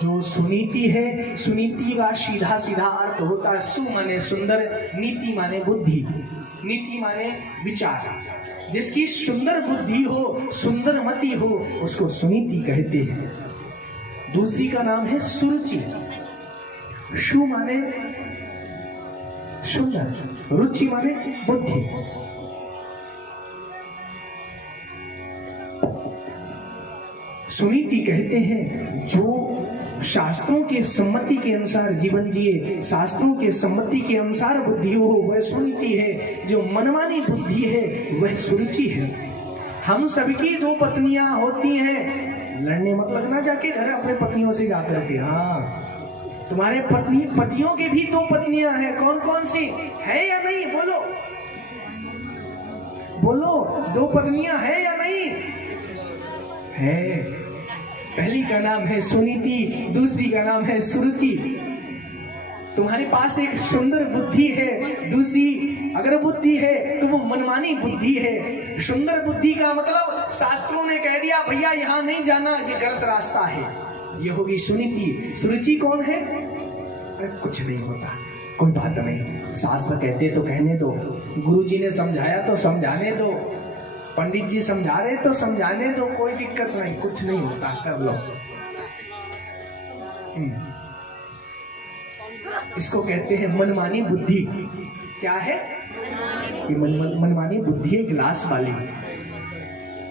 जो सुनीति है, सुनीति का सीधा सीधा अर्थ होता है सु माने सुंदर, नीति माने बुद्धि, नीति माने विचार। जिसकी सुंदर बुद्धि हो, सुंदर मति हो, उसको सुनीति कहते हैं। दूसरी का नाम है सुरुचि। सु माने सुंदर, रुचि माने बुद्धि। सुनीति कहते हैं जो शास्त्रों के सम्मति के अनुसार जीवन जिए, शास्त्रों के सम्मति के अनुसार बुद्धि हो, वह सुनीति है। जो मनमानी बुद्धि है वह सुरुचि है। हम सबकी दो पत्नियां होती हैं, लड़ने मत लगना जाके घर अपने पत्नियों से जाकर के। हाँ, तुम्हारे पतियों के भी दो पत्नियां हैं। कौन कौन सी है या नहीं? बोलो बोलो, दो पत्नियां है या नहीं? है। पहली का नाम है सुनीति, दूसरी का नाम है सुरुचि। तुम्हारे पास एक सुंदर बुद्धि है, दूसरी अगर बुद्धि है तो वो मनमानी बुद्धि है। सुंदर बुद्धि का मतलब शास्त्रों ने कह दिया भैया यहाँ नहीं जाना, ये गलत रास्ता है, ये होगी सुनीति। सुरुचि कौन है? अरे कुछ नहीं होता, कोई बात नहीं, शास्त्र कहते तो कहने दो, गुरुजी ने समझाया तो समझाने दो, पंडित जी समझा रहे तो समझाने दो, कोई दिक्कत नहीं, कुछ नहीं होता, कर लो। इसको कहते हैं मनमानी बुद्धि। क्या है? ये मनमानी बुद्धि है, गिलास वाली।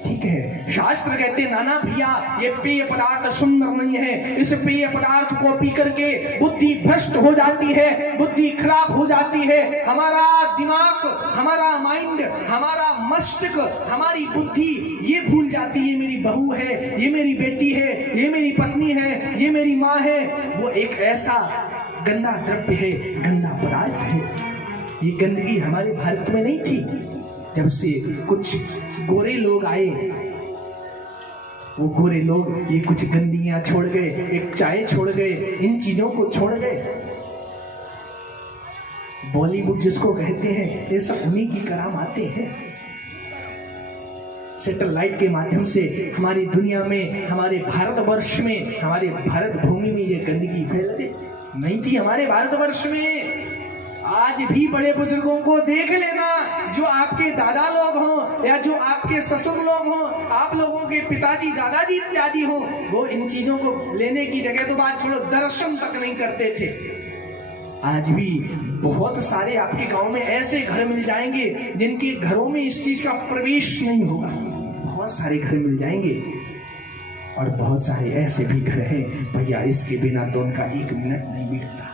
ठीक है, शास्त्र कहते नाना भैया ये पेय पदार्थ सुंदर नहीं है, इस पेय पदार्थ को पी करके बुद्धि भ्रष्ट हो जाती है, बुद्धि खराब हो जाती है। हमारा दिमाग, हमारा माइंड, हमारा मस्तिष्क, हमारी बुद्धि ये भूल जाती है मेरी बहू है, ये मेरी बेटी है, ये मेरी पत्नी है, ये मेरी माँ है। वो एक ऐसा गंदा द्रव्य है, गंदा पदार्थ है। ये गंदगी हमारे भारत में नहीं थी। जब से कुछ गोरे लोग आए, वो गोरे लोग ये कुछ गंदियां छोड़ गए, एक चाय छोड़ गए, इन चीजों को छोड़ गए। बॉलीवुड जिसको कहते हैं, ये सब उन्हीं की करामाते हैं। सैटेलाइट के माध्यम से हमारी दुनिया में, हमारे भारतवर्ष में, हमारे भारत भूमि में ये गंदगी फैल गई। नहीं थी हमारे भारतवर्ष में। आज भी बड़े बुजुर्गों को देख लेना, जो आपके दादा लोग हों या जो आपके ससुर लोग हों, आप लोगों के पिताजी, दादाजी इत्यादि हों, वो इन चीजों को लेने की जगह तो बात छोड़ो, दर्शन तक नहीं करते थे। आज भी बहुत सारे आपके गांव में ऐसे घर मिल जाएंगे जिनके घरों में इस चीज का प्रवेश नहीं होगा। बहुत सारे घर मिल जाएंगे, और बहुत सारे ऐसे भी घर हैं भैया इसके बिना तो उनका एक मिनट नहीं बीतता।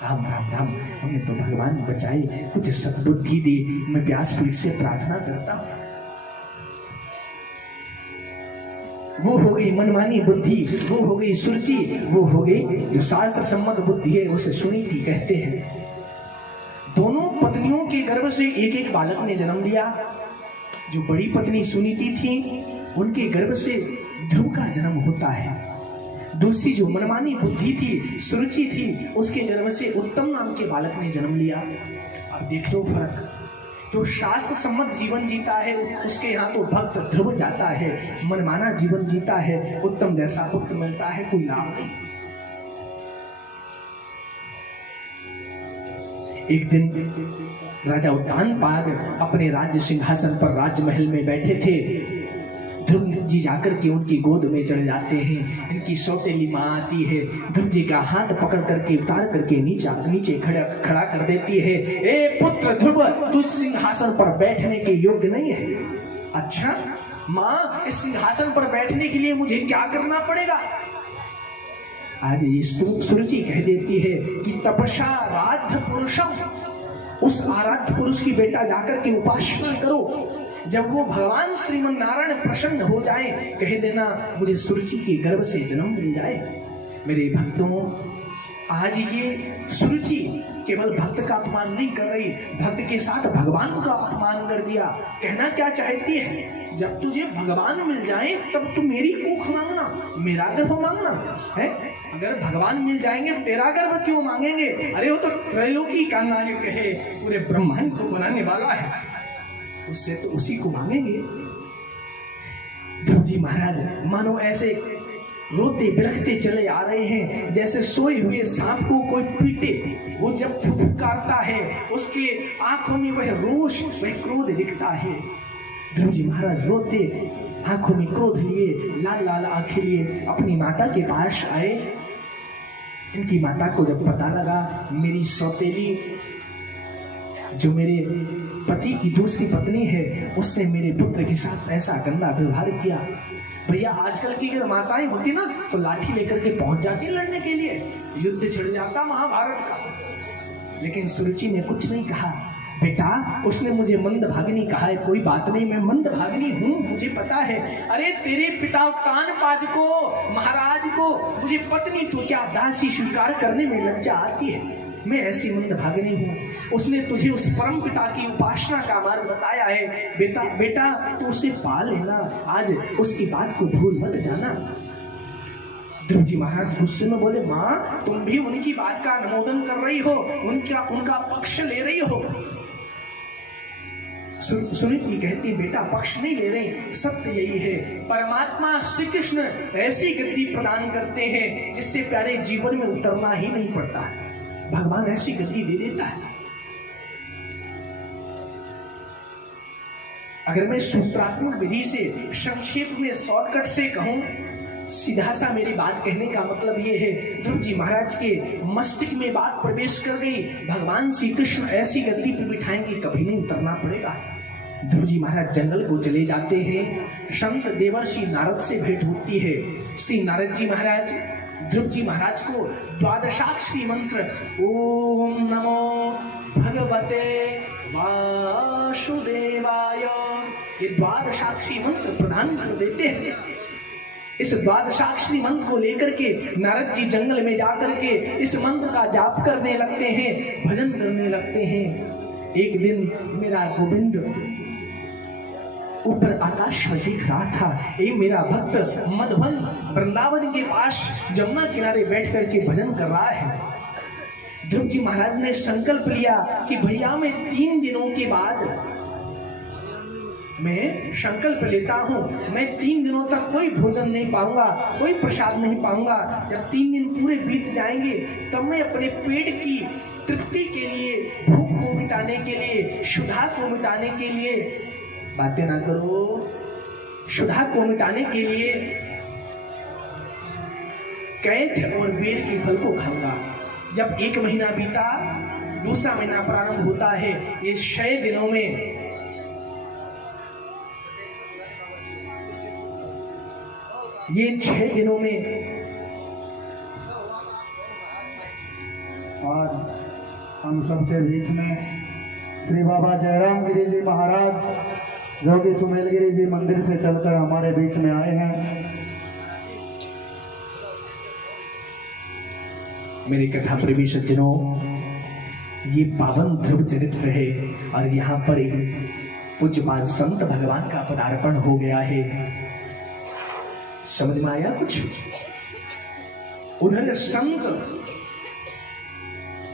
राम राम राम, हमें तो भगवान बचाए, कुछ सद्बुद्धि दे, मैं व्यासपीठ से प्रार्थना करता हूं। वो हो गई मनमानी बुद्धि, वो हो गई सुरुचि, वो हो गई जो शास्त्र सम्मत बुद्धि है, उसे सुनीति कहते हैं। दोनों पत्नियों के गर्भ से एक एक बालक ने जन्म लिया। जो बड़ी पत्नी सुनीति थी, उनके गर्भ से ध्रुव का जन्म होता है। दूसरी जो मनमानी बुद्धि थी, सुरुचि थी, उसके जन्म से उत्तम नाम के बालक ने जन्म लिया। अब देख लो फर्क। जो शास्त्र सम्मत जीवन जीता है उसके यहाँ तो भक्त ध्रुव जाता है, मनमाना जीवन जीता है, उत्तम जैसा पुत्र मिलता है, कोई लाभ नहीं। एक दिन राजा उत्तानपाद अपने राज्य सिंहासन पर राजमहल में बैठे थे। ध्रुव जी जाकर के उनकी गोद में चढ़ जाते हैं। इनकी सौतेली माँ आती है, ध्रुव जी का हाथ पकड़ करके उतार करके नीचे खड़ा कर देती है। ए पुत्र ध्रुव, तू सिंहासन पर बैठने के योग्य नहीं है। अच्छा माँ, इस सिंहासन पर बैठने के लिए मुझे क्या करना पड़ेगा? आज ये सुरुचि कह देती है कि तपस्या आराध्य पुरुषम, उस आराध्य पुरुष की बेटा जाकर के उपासना करो। जब वो भगवान श्रीमन नारायण प्रसन्न हो जाए, कह देना मुझे सुरुचि के गर्भ से जन्म मिल जाए। मेरे भक्तों, आज ये सुरुचि केवल भक्त का अपमान नहीं कर रही, भक्त के साथ भगवान का अपमान कर दिया। कहना क्या चाहती है? जब तुझे भगवान मिल जाए तब तू मेरी कुख मांगना, मेरा गर्भ मांगना है। अगर भगवान मिल जाएंगे तेरा गर्भ क्यों मांगेंगे? अरे वो तो त्रैलोकी का नायक है, पूरे ब्रह्मांड को बनाने वाला है, उससे तो उसी को मांगेंगे। ध्रुव ध्रुव जी महाराज मानो ऐसे रोते बिलखते चले आ रहे हैं जैसे सोए हुए सांप को कोई पीटे। वो जब फुफकारता है उसके आंखों में वह रोष वह क्रोध दिखता है। ध्रुव जी महाराज रोते आंखों में क्रोध लिए लाल लाल आंखें लिए अपनी माता के पास आए। इनकी माता को जब पता लगा मेरी सौतेली जो मेरे पति की दूसरी पत्नी है उसने मेरे पुत्र के साथ ऐसा गंदा व्यवहार किया। भैया आजकल की अगर माताएं होती ना तो लाठी लेकर के पहुंच जाती लड़ने के लिए, युद्ध छिड़ जाता महाभारत का। लेकिन सुरुचि ने कुछ नहीं कहा। बेटा उसने मुझे मंदभागिनी कहा है, कोई बात नहीं, मैं मंदभागिनी हूँ, मुझे पता है। अरे तेरे पिता कानपाद को महाराज को मुझे पत्नी तो क्या दासी स्वीकार करने में लज्जा आती है। मैं ऐसी मंदभागिनी हूँ। उसने तुझे उस परम पिता की उपासना का मार्ग बताया है। बेटा तू उसे पाल लेना, आज उसकी बात को भूल मत जाना। ध्रुव जी महाराज गुस्से में बोले, माँ तुम भी उनकी बात का अनुमोदन कर रही हो, उनका पक्ष ले रही हो। सुनीति कहती बेटा पक्ष नहीं ले रहे, सत्य यही है। परमात्मा श्री कृष्ण ऐसी गति प्रदान करते हैं जिससे प्यारे जीवन में उतरना ही नहीं पड़ता। भगवान ऐसी गति दे देता है। अगर मैं सूत्रात्मक विधि से संक्षेप में शॉर्टकट से कहूं, सीधा सा मेरी बात कहने का मतलब ये है, ध्रुव जी महाराज के मस्तिष्क में बात प्रवेश कर गई। भगवान श्री कृष्ण ऐसी गद्दी पर बिठाएंगे कभी नहीं उतरना पड़ेगा। ध्रुव जी महाराज जंगल को चले जाते हैं। संत देवर्षि नारद से भेंट होती है। श्री नारद जी महाराज ध्रुव जी महाराज को द्वादशाक्षरी मंत्र ओम नमो भगवते वासुदेवाय ये द्वादशाक्षरी मंत्र प्रदान कर देते हैं। इस द्वादशाक्षरी मंत्र को लेकर के नारद जी जंगल में जाकर के इस मंत्र का जाप करने लगते हैं, भजन करने लगते हैं। एक दिन मेरा गोविंद ऊपर आकाश में दिख रहा था। ये मेरा भक्त मधुबन वृंदावन के पास जमुना किनारे बैठ करके भजन कर रहा है। ध्रुव जी महाराज ने संकल्प लिया कि भैया मैं 3 दिनों के बाद मैं संकल्प लेता हूँ, मैं 3 दिनों तक कोई भोजन नहीं पाऊंगा, कोई प्रसाद नहीं पाऊंगा। जब 3 दिन पूरे बीत जाएंगे तब मैं अपने पेट की तृप्ति के लिए, भूख को मिटाने के लिए, क्षुधा को मिटाने के लिए, बातें ना करो, क्षुधा को मिटाने के लिए कैथ और बेर के फल को खाऊंगा। जब 1 महीना बीता, दूसरा महीना प्रारंभ होता है। ये 6 दिनों में और हम सबके बीच में श्री बाबा जयराम गिरी जी महाराज जो कि सुमेलगिरी जी मंदिर से चलकर हमारे बीच में आए हैं। मेरे कथा प्रेमी सज्जनों, ये पावन ध्रुव चरित्र है और यहाँ पर एक पूज्यपाद संत भगवान का पदार्पण हो गया है। समझ में आया कुछ? उधर संत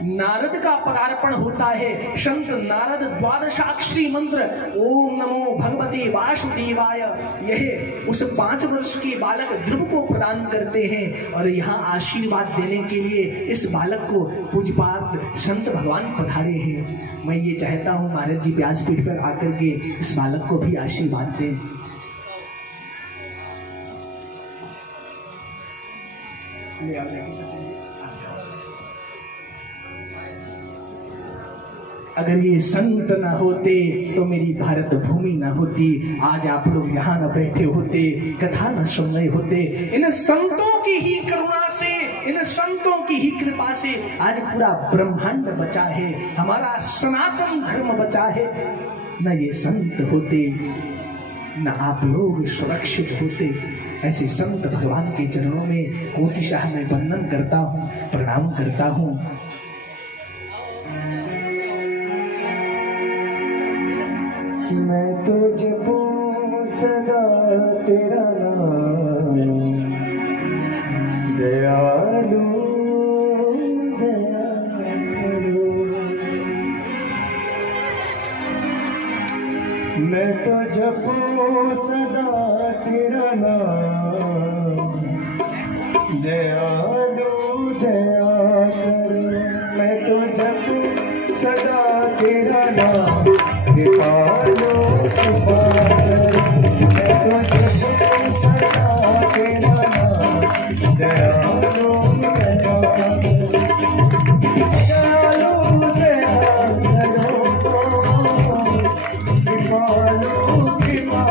नारद का पदार्पण होता है। संत नारद द्वादशाक्षरी मंत्र ओम नमो भगवते वासुदेवाय यह उस 5 वर्ष के बालक ध्रुव को प्रदान करते हैं और यहाँ आशीर्वाद देने के लिए इस बालक को पूज्यपाद संत भगवान पधारे हैं। मैं ये चाहता हूँ महाराज जी व्यासपीठ पर आकर के इस बालक को भी आशीर्वाद दें। ले आओ अगर ये संत न होते तो मेरी भारत भूमि न होती, आज आप लोग यहाँ न बैठे होते, कथा न सुन रहे होते। इन संतों की ही करुणा से, इन संतों की ही कृपा से आज पूरा ब्रह्मांड बचा है, हमारा सनातन धर्म बचा है। न ये संत होते न आप लोग सुरक्षित होते। ऐसे संत भगवान के चरणों में कोटिशाह मैं वंदन करता हूँ, प्रणाम करता हूँ। मैं तो जपो सदा तेरा नाम, दयालु दयालु। मैं तो जपो सदा तेरा नाम, दयालु दया कर। मैं तो जपो सदा तेरा नाम, कृपालु कृपा कर। मैं तो जपो सदा तेरा नाम, दयालु दया कर। दयालु दया करो, कृपालु कृपा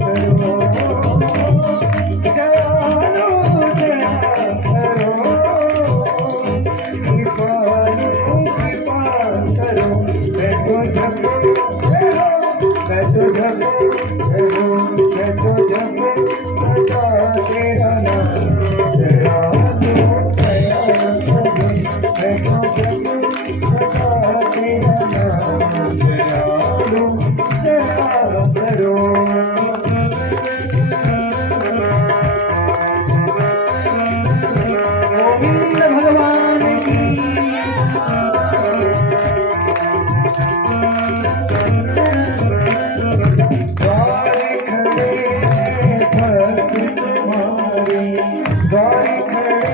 करो। दयालु दया करो, कृपालु कृपा करो। मैं तो जपो मैं तो जपो मैं तो जपो सदा तेरा नाम, दयालु दया करो। मैं तो जपो सदा तेरा नाम, दयालु दया करो। गोविंद भगवान की द्वारे खड़े भक्त तुम्हारे, द्वारे खड़े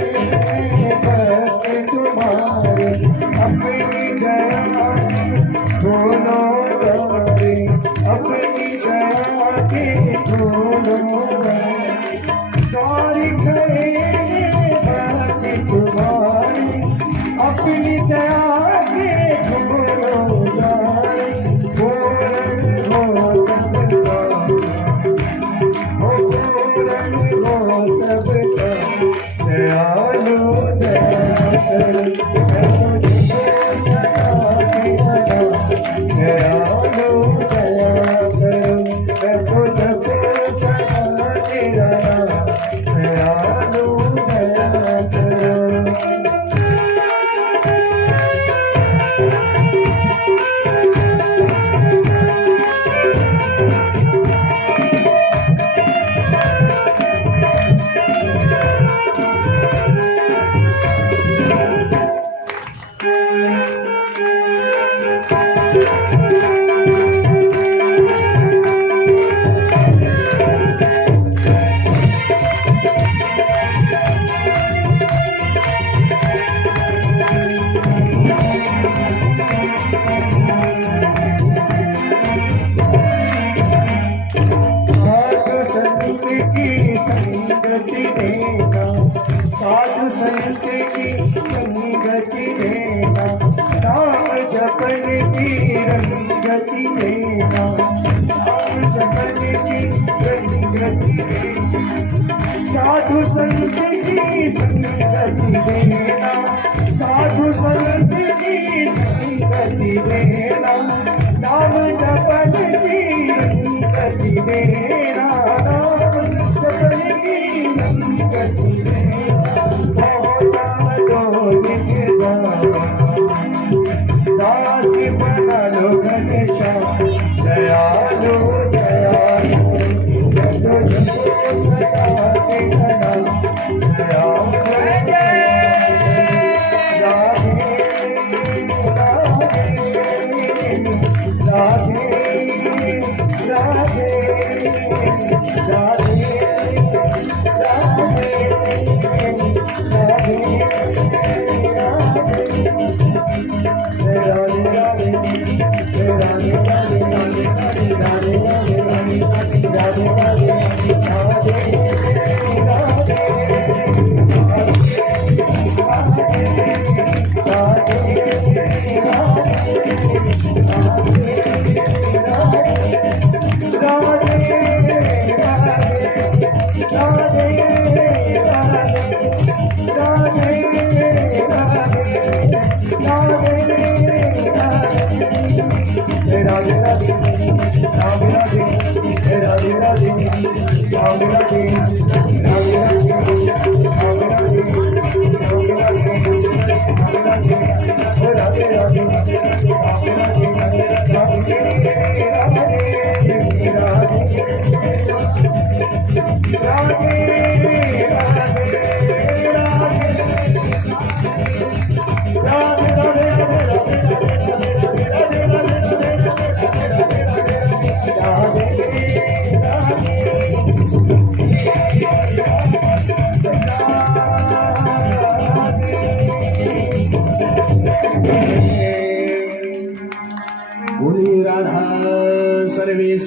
भक्त तुम्हारे। अपनी दया खोलो द्वारे, अपनी दया के खोलो द्वारे। द्वारे खड़े भक्त तुम्हारे, अपनी दया के खोलो द्वारे। पूर्ण हो सबका, पूर्ण हो सबका, दयालु दया कर। दयालु दया कर। मैं तो जपो सदा तेरा नाम, दयालु दया कर। साधु संत की संगति देना, नाम जपन की रंगति देना, नाम जपन की रंगति देना। साधु संत की संगति देना, साधु संत की संगति देना, नाम जपन की रंगति देना, नाम जपन की रंगति देना। दासी बना लो घनश्याम, दयालु दया करो। सदा तेरा नाम, दयालु राधे राधे राधे राधे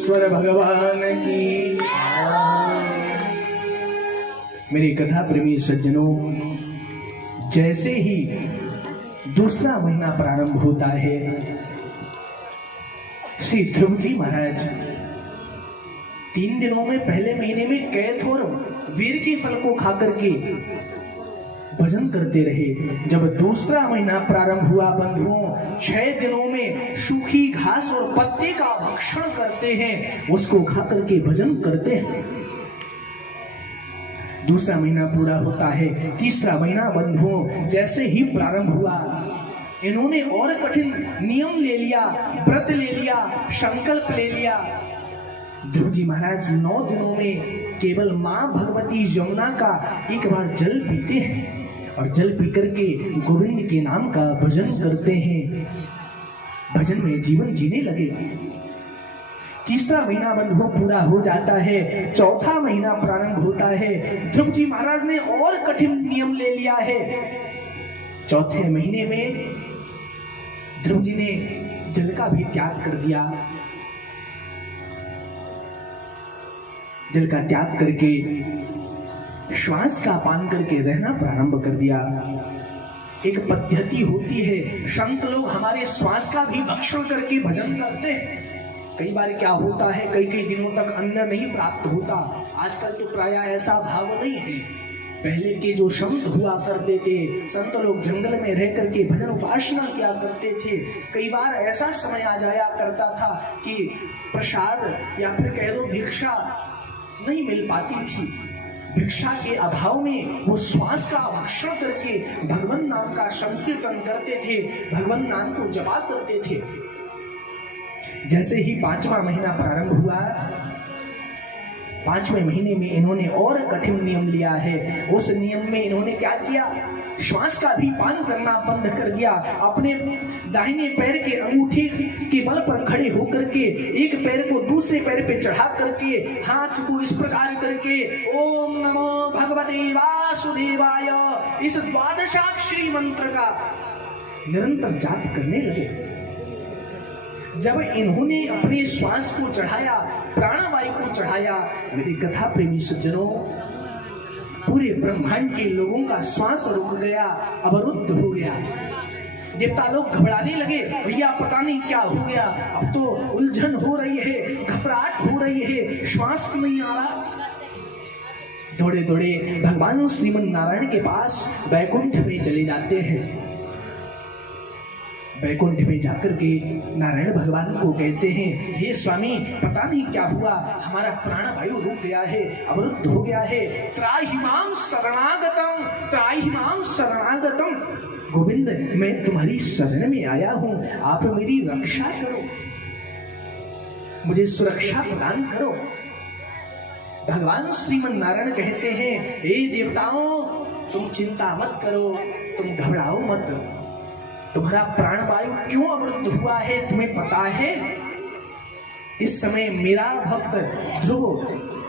बोलेश्वर भगवान की। मेरी कथा प्रेमी सज्जनों, जैसे ही दूसरा महीना प्रारंभ होता है, श्री ध्रुव जी महाराज 3 दिनों में पहले महीने में कैथ और वीर के फल को खाकर के भजन करते रहे। जब दूसरा महीना प्रारंभ हुआ बंधुओं, 6 दिनों में सूखी घास और पत्ते का भक्षण करते हैं, उसको खा करके भजन करते हैं। दूसरा महीना पूरा होता है, तीसरा महीना बंधुओं जैसे ही प्रारंभ हुआ, इन्होंने और कठिन नियम ले लिया, व्रत ले लिया, संकल्प ले लिया। ध्रुव जी महाराज 9 दिनों में केवल मां भगवती यमुना का एक बार जल पीते हैं और जल पी करके गोविंद के नाम का भजन करते हैं, भजन में जीवन जीने लगे। तीसरा महीना बंधुओं पूरा हो जाता है, चौथा महीना प्रारंभ होता है। ध्रुव जी महाराज ने और कठिन नियम ले लिया है। चौथे महीने में ध्रुव जी ने जल का भी त्याग कर दिया। जल का त्याग करके श्वास का पान करके रहना प्रारंभ कर दिया। एक पद्धति होती है, संत लोग हमारे श्वास का भी भक्षण करके भजन करते हैं। कई बार क्या होता है, कई दिनों तक अन्न नहीं प्राप्त होता। आजकल तो प्रायः ऐसा भाव नहीं है। पहले के जो संत हुआ करते थे, संत लोग जंगल में रह करके भजन उपासना किया करते थे। कई बार ऐसा समय आ जाया करता था कि प्रसाद या फिर कह दो भिक्षा नहीं मिल पाती थी। भिक्षा के अभाव में वो श्वास का भक्षण करके भगवान नाम का संकीर्तन करते थे, भगवान नाम को जपा करते थे। जैसे ही 5वां महीना प्रारंभ हुआ, 5वें महीने में इन्होंने और कठिन नियम लिया है। उस नियम में इन्होंने क्या किया, श्वास का भी पान करना बंद कर दिया। अपने दाहिने पैर के अंगूठे के बल पर खड़े होकर के एक पैर को दूसरे पैर पे चढ़ा करके हाथ को इस प्रकार करके ओम नमो भगवते वासुदेवाय, इस द्वादशाक्षरी मंत्र का निरंतर जाप करने लगे। जब इन्होंने अपने श्वास को चढ़ाया, प्राणवायु को चढ़ाया, मेरी कथा प्रेमी सज्जनों, पूरे ब्रह्मांड के लोगों का श्वास रुक गया, अवरुद्ध हो गया। देवता लोग घबराने लगे, भैया पता नहीं क्या हो गया, अब तो उलझन हो रही है, घबराहट हो रही है, श्वास नहीं आ रहा। दौड़े दौड़े भगवान श्रीमन नारायण के पास वैकुंठ में चले जाते हैं। वैकुंठ में जाकर के नारायण भगवान को कहते हैं, हे स्वामी पता नहीं क्या हुआ, हमारा प्राणवायु रुक गया है, अवरुद्ध हो गया है। त्राहिमां शरणागतम, त्राहिमां शरणागतम। गोविंद मैं तुम्हारी शरण में आया हूं, आप मेरी रक्षा करो, मुझे सुरक्षा प्रदान करो। भगवान श्रीमन नारायण कहते हैं, हे देवताओं तुम चिंता मत करो, तुम घबराओ मत। तुम्हारा प्राणवायु क्यों अवरुद्ध हुआ है तुम्हें पता है? इस समय मेरा भक्त ध्रुव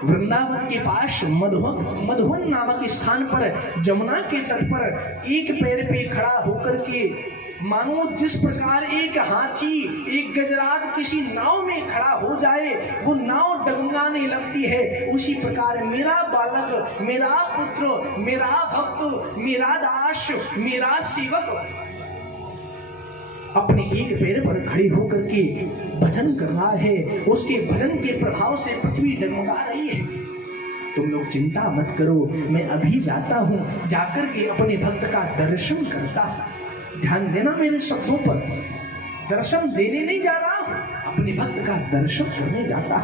वृंदावन के पास मधुवन नामक स्थान पर जमुना के तट पर एक पैर पे खड़ा होकर के मानो जिस प्रकार एक हाथी एक गजराज किसी नाव में खड़ा हो जाए वो नाव डगमगाने लगती है, उसी प्रकार मेरा बालक, मेरा पुत्र, मेरा भक्त, मेरा दास, मेरा सेवक अपने एक पैर पर खड़े होकर के भजन कर रहा है। उसके भजन के प्रभाव से पृथ्वी डगमगा रही है। तुम लोग चिंता मत करो, मैं अभी जाता हूँ, जाकर के अपने भक्त का दर्शन करता। ध्यान देना मेरे शब्दों पर, दर्शन देने नहीं जा रहा हूँ, अपने भक्त का दर्शन करने जाता।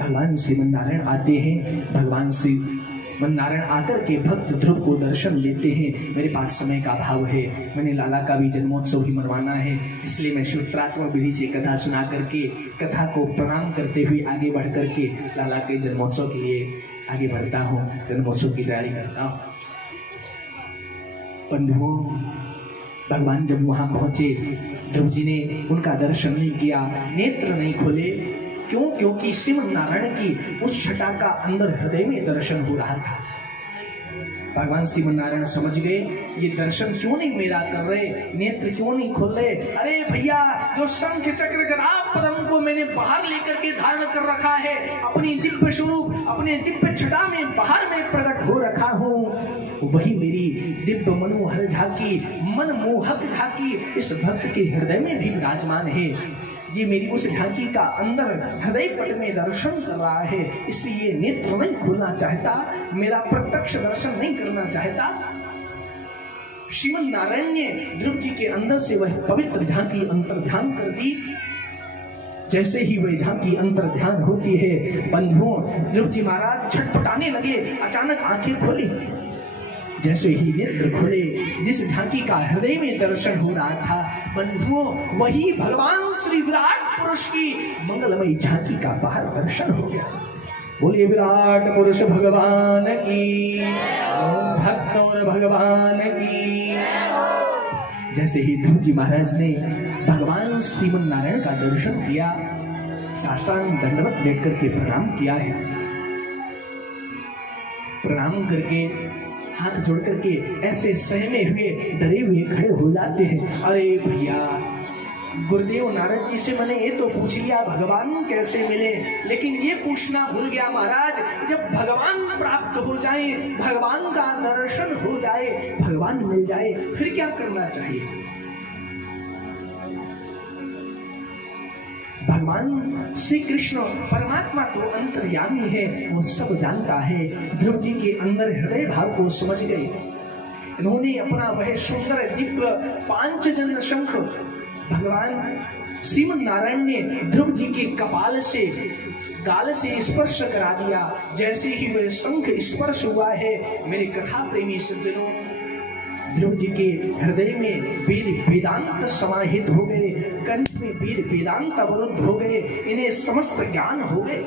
भगवान श्रीमन नारायण आते हैं। भगवान श्री मन नारायण आकर के भक्त ध्रुव को दर्शन देते हैं। मेरे पास समय का अभाव है, मैंने लाला का भी जन्मोत्सव भी मनवाना है, इसलिए मैं सूत्रात्मक विधि से कथा सुना करके कथा को प्रणाम करते हुए आगे बढ़ करके लाला के जन्मोत्सव के लिए आगे बढ़ता हूँ, जन्मोत्सव की तैयारी करता हूँ। बंधुओं, भगवान जब वहां पहुंचे, ध्रुव जी ने उनका दर्शन नहीं किया, नेत्र नहीं खोले। क्यों? क्योंकि श्रीमन नारायण की उस छटा का अंदर हृदय में दर्शन हो रहा था। भगवान श्रीमन नारायण समझ गए ये दर्शन क्यों नहीं मेरा कर रहे, नेत्र क्यों नहीं खोल रहे। अरे भैया, जो शंख चक्र गदा पद्म को मैंने बाहर लेकर के धारण कर रखा है, अपनी दिव्य स्वरूप अपने दिव्य छटा में बाहर में प्रकट हो रखा हूँ, वही मेरी दिव्य मनोहर झांकी, मनमोहक झांकी इस भक्त के हृदय में भी विराजमान है। ये मेरी उस झांकी का अंदर हृदय पट में दर्शन कर रहा है, इसलिए नेत्र नहीं खोलना चाहता, मेरा प्रत्यक्ष दर्शन नहीं करना चाहता। श्रीमन नारायण ने ध्रुव जी के अंदर से वह पवित्र झांकी अंतर ध्यान कर दी। जैसे ही वह झांकी अंतर ध्यान होती है, बंधुओं, ध्रुव जी महाराज छटपटाने लगे। अचानक आंखें खोली, जैसे ही नेत्र खुले, जिस झांकी का हृदय में दर्शन हो रहा था, बंधुओं, वही भगवान श्री विराट पुरुष की मंगलमयी झांकी का बाहर दर्शन हो गया। बोलिए विराट पुरुष भगवान की, भक्त और भगवान की। जैसे ही ध्रुव जी महाराज ने भगवान श्रीमन नारायण का दर्शन किया, साष्टांग दंडवत लेट करके प्रणाम किया है। प्रणाम करके हाथ जोड़ करके ऐसे सहमे हुए डरे हुए खड़े हो जाते हैं। अरे भैया, गुरुदेव नारद जी से मैंने ये तो पूछ लिया भगवान कैसे मिले, लेकिन ये पूछना भूल गया महाराज, जब भगवान प्राप्त हो जाए, भगवान का दर्शन हो जाए, भगवान मिल जाए, फिर क्या करना चाहिए। भगवान श्री कृष्ण परमात्मा तो अंतर्यामी है, वो सब जानता है। ध्रुव जी के अंदर हृदय भाव को समझ गए। इन्होंने अपना वह सुंदर दिव्य पांचजन्य शंख भगवान श्रीमन नारायण ने ध्रुव जी के कपाल से, गाल से स्पर्श करा दिया। जैसे ही वह शंख स्पर्श हुआ है, मेरे कथा प्रेमी सज्जनों, ध्रुव जी के हृदय में वेद वेदांत समाहित हो गए, कंठ में वेद वेदांत अवरुद्ध हो गए, इन्हें समस्त ज्ञान हो गए।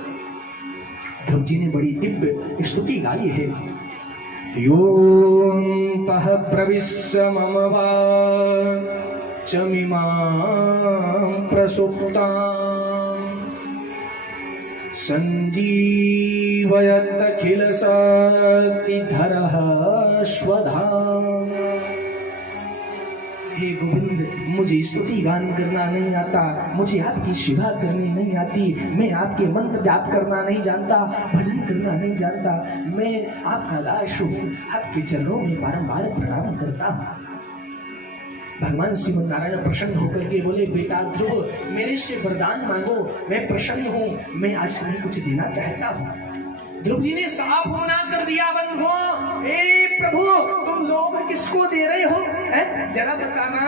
ध्रुव जी ने बड़ी दिव्य स्तुति गाई है। योऽन्तः प्रविश्य मम वाचमिमां प्रसुप्तां संजीवयदखिल शक्तिधरः स्वधाम। हे गोविंद, मुझे स्तुति गान करना नहीं आता, मुझे आपकी सेवा करनी नहीं आती, मैं आपके मंत्र जाप करना नहीं जानता, भजन करना नहीं जानता, मैं आपका दास हूँ, आपके चरणों में बारंबार प्रणाम करता हूँ। भगवान श्रीमन नारायण प्रसन्न होकर के बोले, बेटा ध्रुव, मेरे से वरदान मांगो, मैं प्रसन्न हूँ, मैं आज तुम्हें कुछ देना चाहता हूँ। ध्रुव जी ने साफ मना कर दिया। बंधुओं, ए प्रभु, तुम लोग किसको दे रहे हो, जरा बताना।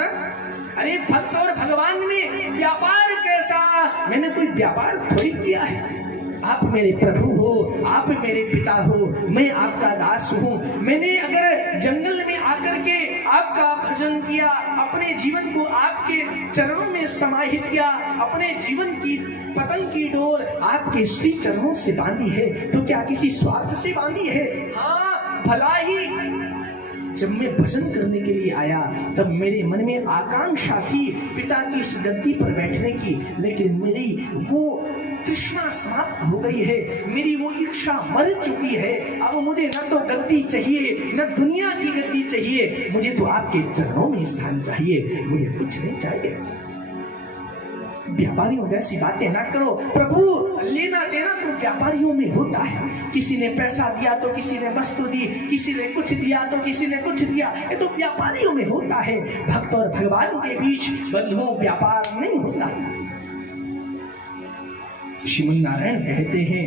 अरे भक्त और भगवान में व्यापार कैसा, मैंने कोई व्यापार थोड़ी किया है। आप मेरे प्रभु हो, आप मेरे पिता हो, मैं आपका दास हूँ। मैंने अगर जंगल में आकर के आपका भजन किया, अपने जीवन को आपके चरणों में समाहित किया, अपने जीवन की पतंग की डोर आपके श्री चरणों से बांधी है, तो क्या किसी स्वार्थ से बांधी है? हाँ, भला ही जब मैं भजन करने के लिए आया, तब मेरे मन में आकांक्षा थी पिता की इस गद्दी पर बैठने की, लेकिन मेरी वो तृष्णा समाप्त हो गई है, मेरी वो इच्छा मर चुकी है। अब मुझे न तो गद्दी चाहिए, न दुनिया की गद्दी चाहिए, मुझे तो आपके चरणों में स्थान चाहिए, मुझे कुछ नहीं चाहिए। व्यापारियों जैसी बातें ना करो प्रभु। लेना देना तो व्यापारियों में होता है, किसी ने पैसा दिया तो किसी ने वस्तु दी, किसी ने कुछ दिया तो किसी ने कुछ दिया, ये तो व्यापारियों में होता है। भक्त और भगवान के बीच बंधुओं व्यापार नहीं होता। श्रीमन नारायण कहते हैं,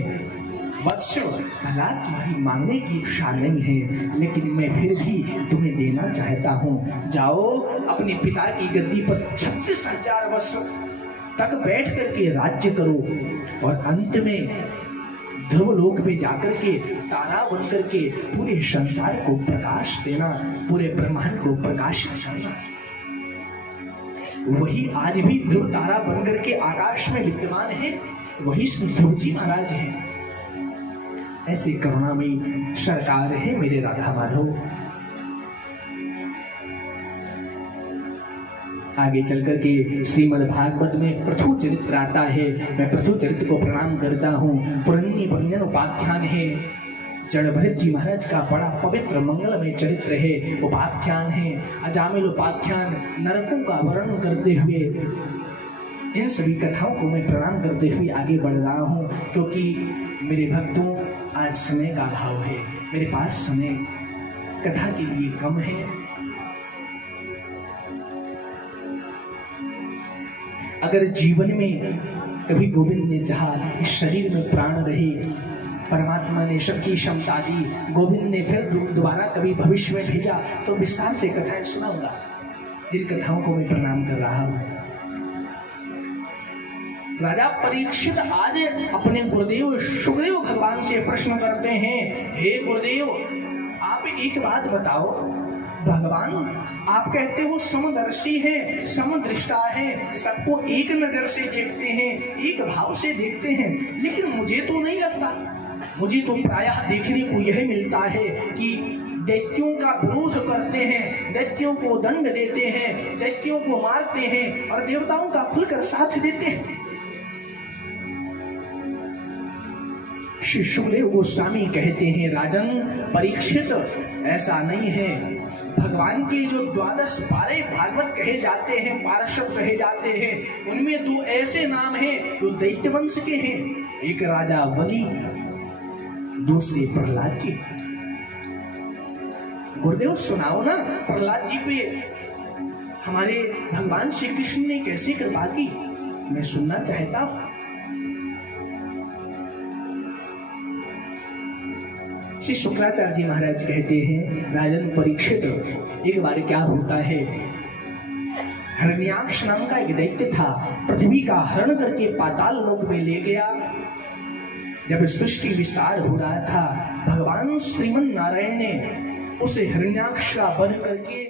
वत्स, भला तुम्हारी मांगने की इच्छा नहीं है, लेकिन मैं फिर भी तुम्हें देना चाहता हूँ। जाओ अपने पिता की गद्दी पर 36,000 वर्ष तक बैठ करके राज्य करो, और अंत में ध्रुवलोक में जाकर के तारा बन करके पूरे संसार को प्रकाश देना, पूरे ब्रह्मांड को प्रकाशित करना। वही आज भी ध्रुव तारा बन करके आकाश में विद्यमान है, वही श्री ध्रुव जी महाराज है। ऐसी करुणामयी सरकार है मेरे राधा माधव। आगे चलकर के श्रीमद् भागवत में पृथु चरित्र आता है। मैं पृथु चरित्र को प्रणाम करता हूँ। पुरन्नी परिजन उपाख्यान है। जड़ भरत जी महाराज का बड़ा पवित्र मंगलमय चरित्र है, उपाख्यान है, अजामिल उपाख्यान, नरकों का वर्णन करते हुए इन सभी कथाओं को मैं प्रणाम करते हुए आगे बढ़ रहा हूँ, क्योंकि मेरे भक्तों आज समय का अभाव है, मेरे पास समय कथा के लिए कम है। अगर जीवन में कभी गोविंद ने चाहा इस शरीर में प्राण रहे, परमात्मा ने सबकी क्षमता दी, गोविंद ने फिर दोबारा कभी भविष्य में भेजा, तो विस्तार से कथाएं सुनाऊंगा, जिन कथाओं को मैं प्रणाम कर रहा हूं। राजा परीक्षित आज अपने गुरुदेव सुखदेव भगवान से प्रश्न करते हैं, हे गुरुदेव आप एक बात बताओ, भगवान आप कहते हो समदर्शी है, समदृष्टा है, सबको एक नजर से देखते हैं, एक भाव से देखते हैं, लेकिन मुझे तो नहीं लगता, मुझे तो प्रायः देखने को यह मिलता है कि दैत्यों का विरोध करते हैं, दैत्यों को दंड देते हैं, दैत्यों को मारते हैं और देवताओं का खुलकर साथ देते हैं। श्री सुखदेव गोस्वामी कहते हैं, राजन परीक्षित ऐसा नहीं है, भगवान के जो 12 भागवत कहे जाते हैं, पार्षद कहे जाते हैं, उनमें 2 ऐसे नाम हैं जो दैत्य वंश के हैं, एक राजा बलि, दूसरे प्रहलाद जी। गुरुदेव सुनाओ ना, प्रहलाद जी पे हमारे भगवान श्री कृष्ण ने कैसे कृपा की, मैं सुनना चाहता हूं। श्री शुक्राचार्य जी महाराज कहते हैं, राजन परीक्षित एक बार क्या होता है, हिरण्याक्ष नाम का एक दैत्य था, पृथ्वी का हरण करके पाताल लोक में ले गया। जब सृष्टि विस्तार हो रहा था, भगवान श्रीमन नारायण ने उस हिरण्याक्ष का वध करके